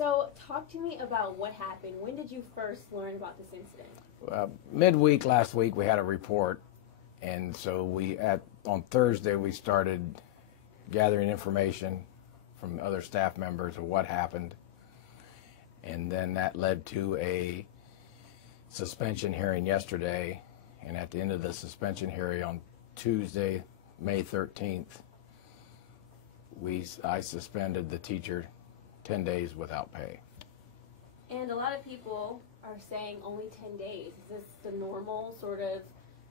So talk to me about what happened. When did you first learn about this incident? Midweek last week we had a report, and so on Thursday we started gathering information from other staff members of what happened, and then that led to a suspension hearing yesterday, and at the end of the suspension hearing on Tuesday, May 13th, I suspended the teacher 10 days without pay. And a lot of people are saying only 10 days. Is this the normal sort of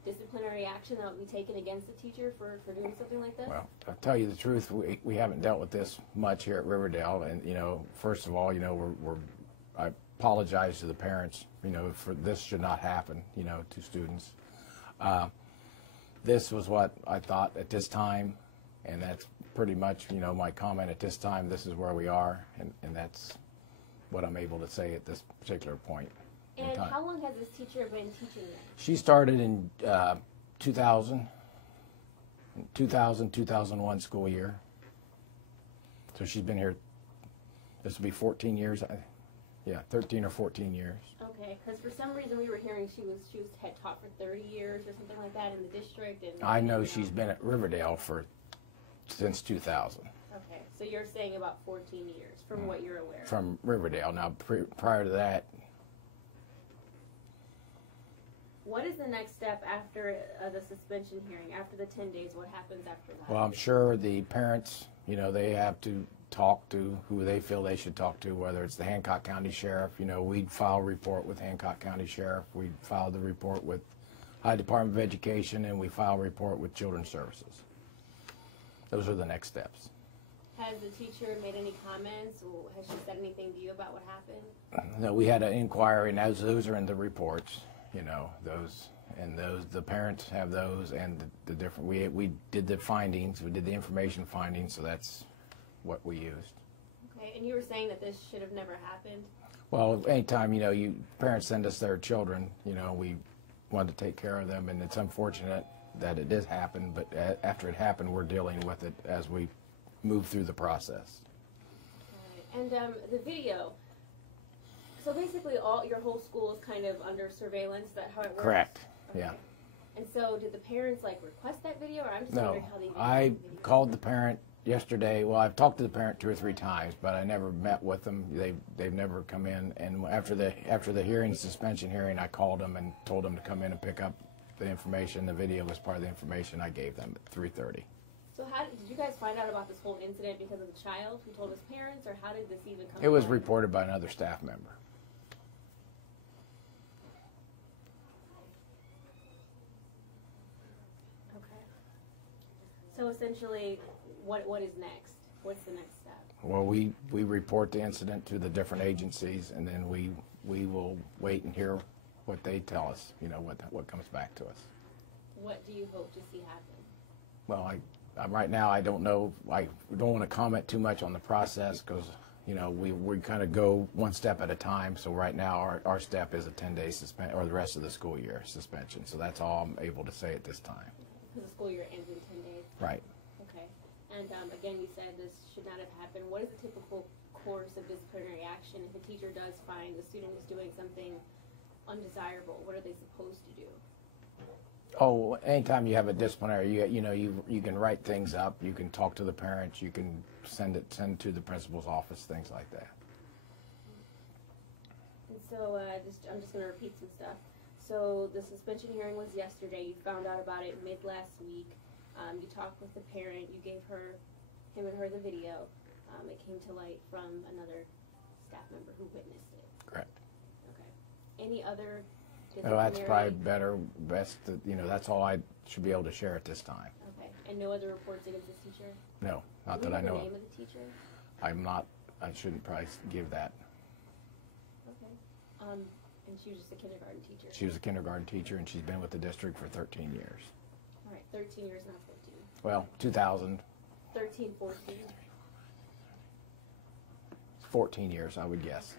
disciplinary action that would be taken against the teacher for doing something like this? Well, I'll tell you the truth, we haven't dealt with this much here at Riverdale, and first of all, I apologize to the parents, for this should not happen, to students. This was what I thought at this time, and that's pretty much, my comment at this time. This is where we are, and that's what I'm able to say at this particular point. And how long has this teacher been teaching there? She started in 2001 school year. So she's been here, this will be 14 years, 13 or 14 years. Okay, because for some reason we were hearing she had taught for 30 years or something like that in the district. And I know she's been at Riverdale since 2000. Okay, so you're saying about 14 years from what you're aware of. From Riverdale. Now, prior to that. What is the next step after the suspension hearing? After the 10 days, what happens after that? Well, I'm sure the parents, they have to talk to who they feel they should talk to, whether it's the Hancock County Sheriff. We'd file a report with Hancock County Sheriff. We'd file the report with High Department of Education, and we file a report with Children's Services. Those are the next steps. Has the teacher made any comments, or has she said anything to you about what happened? No, we had an inquiry, and those are in the reports. The parents have those, and the different. We did the findings. We did the information findings, so that's what we used. Okay, and you were saying that this should have never happened. Well, anytime parents send us their children, we want to take care of them, and it's unfortunate that it did happen. But after it happened, we're dealing with it as we move through the process. Okay. And the video. So basically, your whole school is kind of under surveillance. Is that how it works? Correct. Okay. Yeah. And so, did the parents request that video, or I'm just wondering how they did I called the parent yesterday. Well, I've talked to the parent 2 or 3 times, but I never met with them. They've never come in. And after the hearing, suspension hearing, I called them and told them to come in and pick up the information. The video was part of the information I gave them at 3:30. So how did you guys find out about this whole incident? Because of the child who told his parents, or how did this even come? It was reported by another staff member. So essentially, what is next? What's the next step? Well, we report the incident to the different agencies, and then we will wait and hear what they tell us. What comes back to us. What do you hope to see happen? Well, right now I don't know. I don't want to comment too much on the process because we kind of go one step at a time. So right now our step is a 10-day suspension, or the rest of the school year suspension. So that's all I'm able to say at this time. Because the school year ends in 10 days? Right. Okay. And again, you said this should not have happened. What is the typical course of disciplinary action if a teacher does find the student is doing something undesirable? What are they supposed to do? Oh, anytime you have a disciplinary, you can write things up. You can talk to the parents. You can send to the principal's office, things like that. And so I'm just going to repeat some stuff. So the suspension hearing was yesterday. You found out about it mid last week. You talked with the parent. You gave him and her the video. It came to light from another staff member who witnessed it. Correct. Okay. Any other? Well, that's probably best. That's all I should be able to share at this time. Okay. And no other reports against this teacher? No, not that I know of. The name of the teacher? I'm not. I shouldn't probably give that. Okay. And she was just a kindergarten teacher? She was a kindergarten teacher, and she's been with the district for 13 years. All right, 13 years, not 14. Well, 2000. 13, 14. 14 years, I would guess.